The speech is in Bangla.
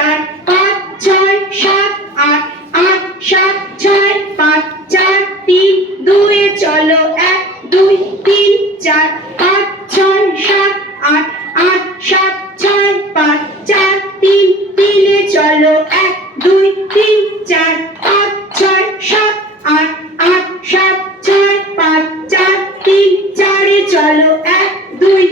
চার পাঁচ ছয় সাত আট আট সাত ছয় পাঁচ চার তিন দুয়ে চলো এক দুই তিন চার পাঁচ ছয় সাত আট আট সাত ছয় পাঁচ চার তিন তিনে চলো এক দুই তিন চার পাঁচ ছয় সাত আট আট সাত ছয় পাঁচ চার তিন চারে চলো এক দুই